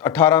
18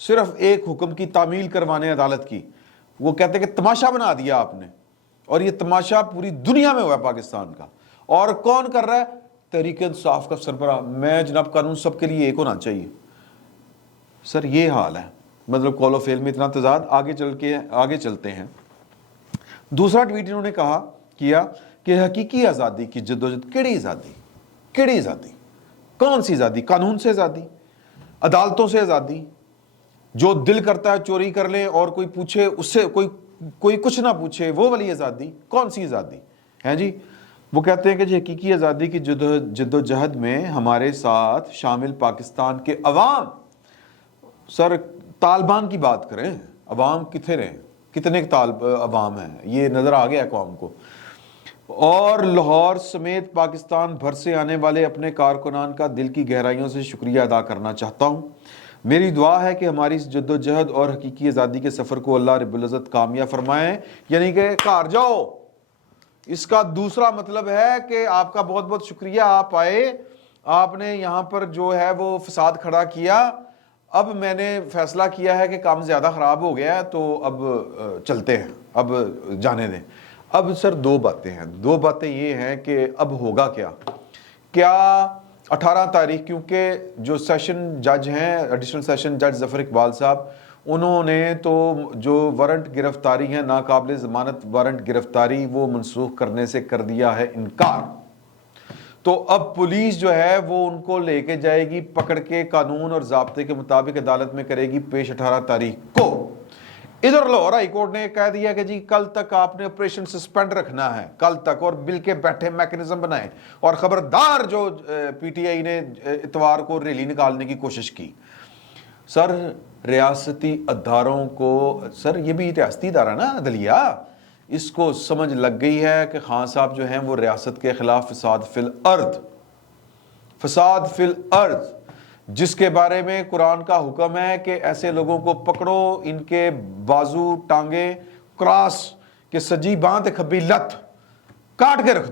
صرف ایک حکم کی تعمیل کروانے عدالت کی. وہ کہتے ہیں کہ تماشا بنا دیا آپ نے, اور یہ تماشا پوری دنیا میں ہوا ہے پاکستان کا. اور کون کر رہا ہے؟ تحریک انصاف کا سربراہ. میں جناب قانون سب کے لیے ایک ہونا چاہیے. سر یہ حال ہے, مطلب قول و فعل میں اتنا تضاد. آگے چلتے ہیں. دوسرا ٹویٹ انہوں نے کیا کہ حقیقی آزادی کی جدوجہد. کیڑی آزادی؟ کون سی آزادی؟ قانون سے آزادی, عدالتوں سے آزادی. جو دل کرتا ہے چوری کر لیں اور کوئی پوچھے اس سے کوئی کچھ نہ پوچھے, وہ والی آزادی. کون سی آزادی ہے جی؟ وہ کہتے ہیں کہ جی حقیقی آزادی کی جدوجہد میں ہمارے ساتھ شامل پاکستان کے عوام. سر طالبان کی بات کریں, عوام کتنے رہے, کتنے عوام ہیں, یہ نظر آ گیا اقوام کو. اور لاہور سمیت پاکستان بھر سے آنے والے اپنے کارکنان کا دل کی گہرائیوں سے شکریہ ادا کرنا چاہتا ہوں. میری دعا ہے کہ ہماری اس جد و جہد اور حقیقی آزادی کے سفر کو اللہ رب العزت کامیاب فرمائیں. یعنی کہ گھر جاؤ. اس کا دوسرا مطلب ہے کہ آپ کا بہت بہت شکریہ, آپ آئے, آپ نے یہاں پر جو ہے وہ فساد کھڑا کیا. اب میں نے فیصلہ کیا ہے کہ کام زیادہ خراب ہو گیا ہے, تو اب چلتے ہیں, اب جانے دیں. اب سر دو باتیں ہیں. دو باتیں یہ ہیں کہ اب ہوگا کیا 18 تاریخ, کیونکہ جو سیشن جج ہیں, ایڈیشنل سیشن جج ظفر اقبال صاحب, انہوں نے تو جو وارنٹ گرفتاری ہے, ناقابل ضمانت وارنٹ گرفتاری, وہ منسوخ کرنے سے کر دیا ہے انکار. تو اب پولیس جو ہے وہ ان کو لے کے جائے گی پکڑ کے, قانون اور ضابطے کے مطابق عدالت میں کرے گی پیش 18 تاریخ کو. ادھر لاہور ہائی کورٹ نے کہہ دیا کہ جی کل تک آپ نے آپریشن سسپینڈ رکھنا ہے, کل تک, اور بل کے بیٹھے میکنزم بنائیں, اور خبردار جو پی ٹی آئی نے اتوار کو ریلی نکالنے کی کوشش کی. سر ریاستی اداروں کو, سر یہ بھی ریاستی ادارہ نا عدلیہ, اس کو سمجھ لگ گئی ہے کہ خان صاحب جو ہیں وہ ریاست کے خلاف فساد فی الارض, جس کے بارے میں قرآن کا حکم ہے کہ ایسے لوگوں کو پکڑو, ان کے بازو ٹانگیں کراس کے سجی باندھ کھبی لت کاٹ کے رکھ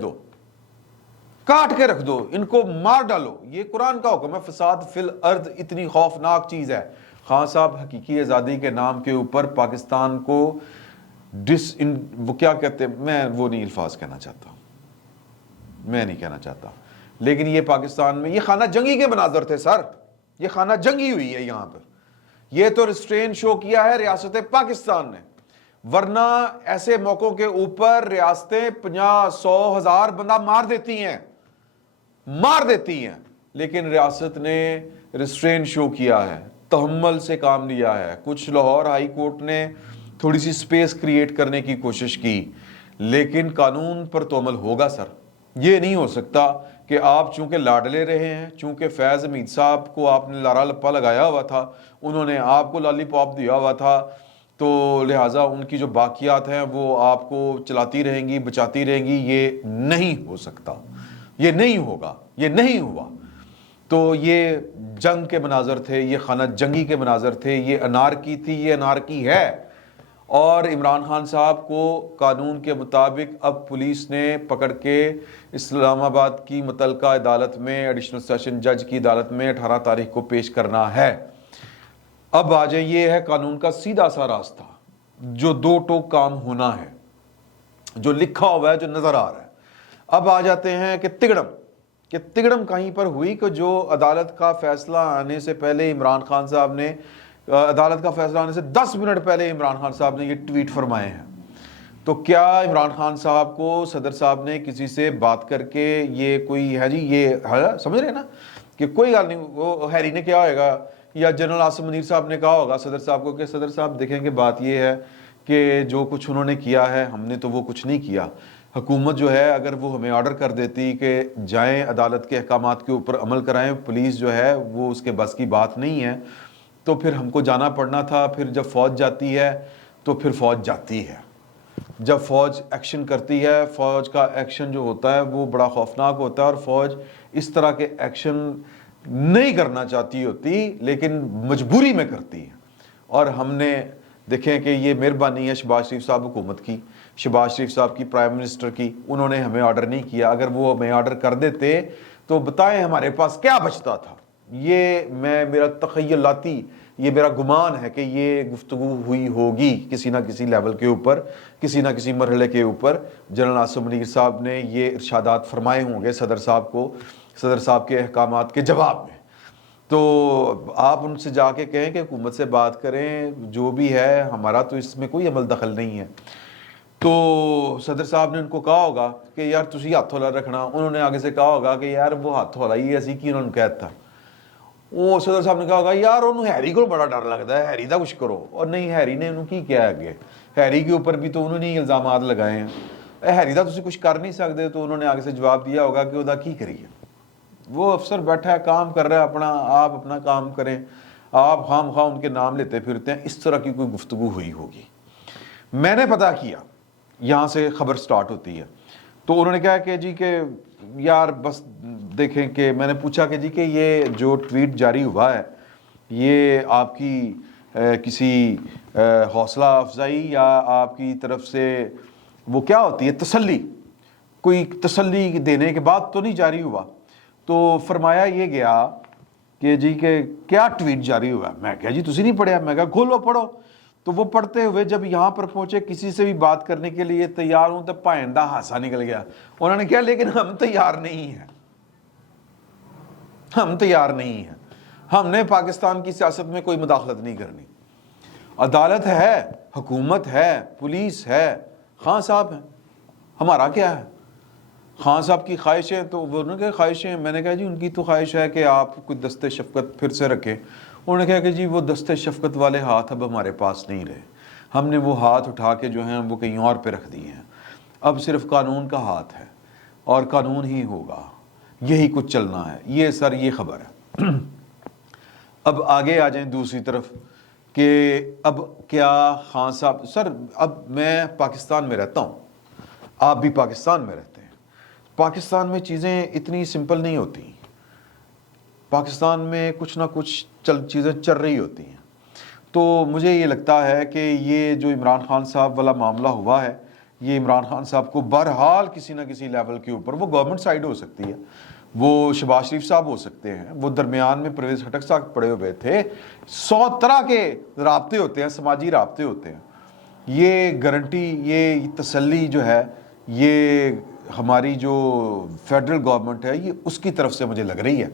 دو, ان کو مار ڈالو. یہ قرآن کا حکم ہے. فساد فی الارض اتنی خوفناک چیز ہے. خان صاحب حقیقی آزادی کے نام کے اوپر پاکستان کو وہ کیا کہتے ہیں, میں وہ نہیں الفاظ کہنا چاہتا, میں نہیں کہنا چاہتا, لیکن یہ پاکستان میں یہ خانہ جنگی کے مناظر تھے سر. یہ خانہ جنگی ہوئی ہے یہاں پر. یہ تو ریسٹرین شو کیا ہے ریاست پاکستان نے, ورنہ ایسے موقعوں کے اوپر ریاستیں 50-100-1000 بندہ مار دیتی ہیں, لیکن ریاست نے ریسٹرین شو کیا ہے, تحمل سے کام لیا ہے. کچھ لاہور ہائی کورٹ نے تھوڑی سی سپیس کریٹ کرنے کی کوشش کی, لیکن قانون پر تو عمل ہوگا سر. یہ نہیں ہو سکتا کہ آپ چونکہ لاڈلے رہے ہیں, چونکہ فیض حمید صاحب کو آپ نے لارا لپا لگایا ہوا تھا, انہوں نے آپ کو لالی پاپ دیا ہوا تھا, تو لہٰذا ان کی جو باقیات ہیں وہ آپ کو چلاتی رہیں گی, بچاتی رہیں گی. یہ نہیں ہو سکتا, یہ نہیں ہوگا, یہ نہیں ہوا. تو یہ جنگ کے مناظر تھے, یہ خانہ جنگی کے مناظر تھے, یہ انارکی تھی, یہ انارکی ہے. اور عمران خان صاحب کو قانون کے مطابق اب پولیس نے پکڑ کے اسلام آباد کی متعلقہ عدالت میں, ایڈیشنل سیشن جج کی عدالت میں 18 تاریخ کو پیش کرنا ہے. اب آ جائیں, یہ ہے قانون کا سیدھا سا راستہ, جو دو ٹوک کام ہونا ہے, جو لکھا ہوا ہے, جو نظر آ رہا ہے. اب آ جاتے ہیں کہ تگڑم کہیں پر ہوئی کہ جو عدالت کا فیصلہ آنے سے پہلے عمران خان صاحب نے, عدالت کا فیصلہ آنے سے 10 منٹ پہلے عمران خان صاحب نے یہ ٹویٹ فرمائے ہیں. تو کیا عمران خان صاحب کو صدر صاحب نے کسی سے بات کر کے یہ کوئی ہے جی, یہ سمجھ رہے ہیں نا کہ کوئی گل نہیں, وہ ہیری نے کیا ہوئے گا یا جنرل آصف منیر صاحب نے کہا ہوگا صدر صاحب کو کہ صدر صاحب دیکھیں کہ بات یہ ہے کہ جو کچھ انہوں نے کیا ہے, ہم نے تو وہ کچھ نہیں کیا. حکومت جو ہے اگر وہ ہمیں آرڈر کر دیتی کہ جائیں عدالت کے احکامات کے اوپر عمل کرائیں, پولیس جو ہے وہ اس کے بس کی بات نہیں ہے, تو پھر ہم کو جانا پڑنا تھا. پھر جب فوج جاتی ہے تو پھر فوج جاتی ہے, جب فوج ایکشن کرتی ہے, فوج کا ایکشن جو ہوتا ہے وہ بڑا خوفناک ہوتا ہے, اور فوج اس طرح کے ایکشن نہیں کرنا چاہتی ہوتی لیکن مجبوری میں کرتی ہے. اور ہم نے دیکھیں کہ یہ مہربانی ہے شہباز شریف صاحب حکومت کی, شہباز شریف صاحب کی, پرائم منسٹر کی, انہوں نے ہمیں آرڈر نہیں کیا. اگر وہ ہمیں آرڈر کر دیتے تو بتائیں ہمارے پاس کیا بچتا تھا, یہ میرا تخیلاتی، یہ میرا گمان ہے کہ یہ گفتگو ہوئی ہوگی کسی نہ کسی لیول کے اوپر، کسی نہ کسی مرحلے کے اوپر۔ جنرل عاصم منیر صاحب نے یہ ارشادات فرمائے ہوں گے صدر صاحب کو، صدر صاحب کے احکامات کے جواب میں۔ تو آپ ان سے جا کے کہیں کہ حکومت سے بات کریں، جو بھی ہے ہمارا تو اس میں کوئی عمل دخل نہیں ہے۔ تو صدر صاحب نے ان کو کہا ہوگا کہ یار تسی ہاتھ ہولا رکھنا، انہوں نے آگے سے کہا ہوگا کہ یار وہ ہاتھ ہولا ہی ایسی کی انہوں نے کہتا تھا۔ وہ صدر صاحب نے کہا ہوگا یار انہوں ہیری کو بڑا ڈر لگتا ہے، ہیری دا کچھ کرو، اور نہیں ہیری نے انہوں کی کیا ہے، ہیری کے اوپر بھی تو انہوں نے الزامات لگائے ہیں، ہیری دا تسی کچھ کر نہیں سکتے۔ تو انہوں نے آگے سے جواب دیا ہوگا کہ وہ دا کی کریے، وہ افسر بیٹھا ہے کام کر رہا ہے اپنا، آپ اپنا کام کریں، آپ خام خواہ ان کے نام لیتے پھرتے ہیں۔ اس طرح کی کوئی گفتگو ہوئی ہوگی۔ میں نے پتا کیا، یہاں سے خبر سٹارٹ ہوتی ہے، تو انہوں نے کہا کہ جی کہ یار بس دیکھیں کہ میں نے پوچھا کہ جی کہ یہ جو ٹویٹ جاری ہوا ہے یہ آپ کی کسی حوصلہ افزائی یا آپ کی طرف سے وہ کیا ہوتی ہے تسلی، کوئی تسلی دینے کے بعد تو نہیں جاری ہوا؟ تو فرمایا یہ گیا کہ جی کہ کیا ٹویٹ جاری ہوا؟ میں کہا جی تسی نہیں پڑھیا؟ میں کہا کھولو پڑھو۔ تو وہ پڑھتے ہوئے جب یہاں پر پہنچے کسی سے بھی بات کرنے کے لیے تیار ہوں تو پائندہ ہاسا نکل گیا۔ انہوں نے کہا لیکن ہم تیار نہیں ہیں، ہم تیار نہیں ہیں، ہم نے پاکستان کی سیاست میں کوئی مداخلت نہیں کرنی۔ عدالت ہے، حکومت ہے، پولیس ہے، خان صاحب ہیں، ہمارا کیا ہے؟ خان صاحب کی خواہشیں تو وہ نے کہا خواہشیں، میں نے کہا جی ان کی تو خواہش ہے کہ آپ کوئی دست شفقت پھر سے رکھیں۔ انہوں نے کہا کہ جی وہ دست شفقت والے ہاتھ اب ہمارے پاس نہیں رہے، ہم نے وہ ہاتھ اٹھا کے جو ہیں وہ کہیں اور پہ رکھ دیے ہیں، اب صرف قانون کا ہاتھ ہے اور قانون ہی ہوگا، یہی کچھ چلنا ہے۔ یہ سر یہ خبر ہے۔ اب آگے آ جائیں دوسری طرف کہ اب کیا خان صاحب، سر اب میں پاکستان میں رہتا ہوں، آپ بھی پاکستان میں رہتے ہیں، پاکستان میں چیزیں اتنی سمپل نہیں ہوتی، پاکستان میں کچھ نہ کچھ چیزیں چل رہی ہوتی ہیں۔ تو مجھے یہ لگتا ہے کہ یہ جو عمران خان صاحب والا معاملہ ہوا ہے، یہ عمران خان صاحب کو بہرحال کسی نہ کسی لیول کے اوپر، وہ گورنمنٹ سائیڈ ہو سکتی ہے، وہ شہباز شریف صاحب ہو سکتے ہیں، وہ درمیان میں پرویز خٹک صاحب پڑے ہوئے تھے، 100 طرح کے رابطے ہوتے ہیں، سماجی رابطے ہوتے ہیں۔ یہ گارنٹی، یہ تسلی جو ہے یہ ہماری جو فیڈرل گورنمنٹ ہے یہ اس کی طرف سے مجھے لگ رہی ہے،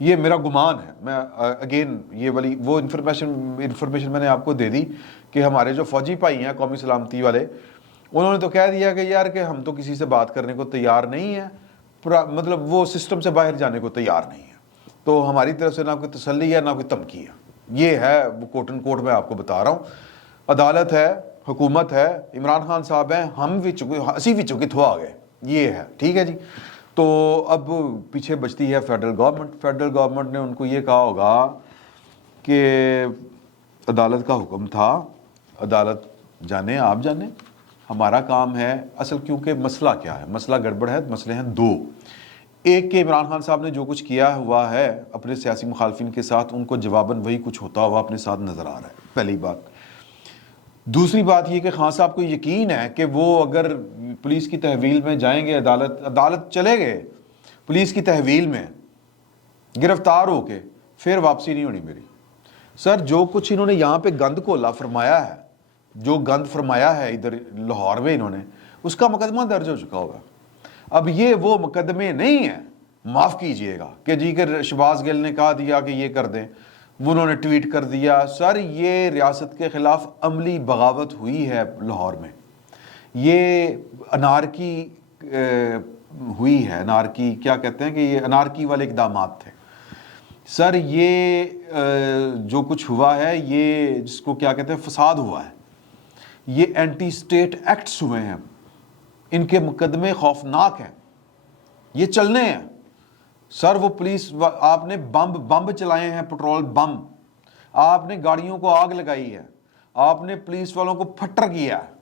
یہ میرا گمان ہے۔ میں اگین یہ والی وہ انفارمیشن میں نے آپ کو دے دی کہ ہمارے جو فوجی بھائی ہیں قومی سلامتی والے، انہوں نے تو کہہ دیا کہ یار کہ ہم تو کسی سے بات کرنے کو تیار نہیں ہیں، مطلب وہ سسٹم سے باہر جانے کو تیار نہیں ہے، تو ہماری طرف سے نہ کوئی تسلی ہے نہ کوئی دھمکی ہے۔ یہ ہے وہ کوٹ اینڈ کوٹ میں آپ کو بتا رہا ہوں۔ عدالت ہے، حکومت ہے، عمران خان صاحب ہیں، ہم بھی اسی بھی چکے تھو آ گئے، یہ ہے ٹھیک ہے جی۔ تو اب پیچھے بچتی ہے فیڈرل گورنمنٹ۔ فیڈرل گورنمنٹ نے ان کو یہ کہا ہوگا کہ عدالت کا حکم تھا، عدالت جانے آپ جانے، ہمارا کام ہے اصل، کیونکہ مسئلہ کیا ہے، مسئلہ گڑبڑ ہے، مسئلے ہیں دو۔ ایک کہ عمران خان صاحب نے جو کچھ کیا ہوا ہے اپنے سیاسی مخالفین کے ساتھ، ان کو جواباً وہی کچھ ہوتا ہوا اپنے ساتھ نظر آ رہا ہے، پہلی بات۔ دوسری بات یہ کہ خان صاحب کو یقین ہے کہ وہ اگر پولیس کی تحویل میں جائیں گے، عدالت چلے گئے پولیس کی تحویل میں گرفتار ہو کے، پھر واپسی نہیں ہونی میری۔ سر جو کچھ انہوں نے یہاں پہ گند کھولا فرمایا ہے، جو گند فرمایا ہے ادھر لاہور میں انہوں نے، اس کا مقدمہ درج ہو چکا ہوگا۔ اب یہ وہ مقدمے نہیں ہیں، معاف کیجئے گا کہ جی کہ شہباز گل نے کہا دیا کہ یہ کر دیں، وہ انہوں نے ٹویٹ کر دیا۔ سر یہ ریاست کے خلاف عملی بغاوت ہوئی ہے لاہور میں، یہ انارکی ہوئی ہے، انارکی کیا کہتے ہیں کہ یہ انارکی والے اقدامات تھے۔ سر یہ جو کچھ ہوا ہے، یہ جس کو کیا کہتے ہیں فساد ہوا ہے، یہ اینٹی اسٹیٹ ایکٹس ہوئے ہیں، ان کے مقدمے خوفناک ہیں، یہ چلنے ہیں۔ سر وہ پولیس، آپ نے بم چلائے ہیں، پٹرول بم، آپ نے گاڑیوں کو آگ لگائی ہے، آپ نے پولیس والوں کو پھٹر کیا ہے،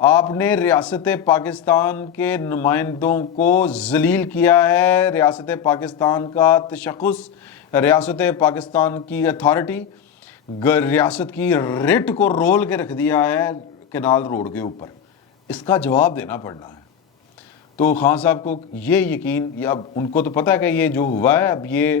آپ نے ریاست پاکستان کے نمائندوں کو ذلیل کیا ہے، ریاست پاکستان کا تشخص، ریاست پاکستان کی اتھارٹی، ریاست کی ریٹ کو رول کے رکھ دیا ہے کینال روڈ کے اوپر، اس کا جواب دینا پڑنا ہے۔ تو خان صاحب کو یہ یقین، اب ان کو تو پتہ ہے کہ یہ جو ہوا ہے اب یہ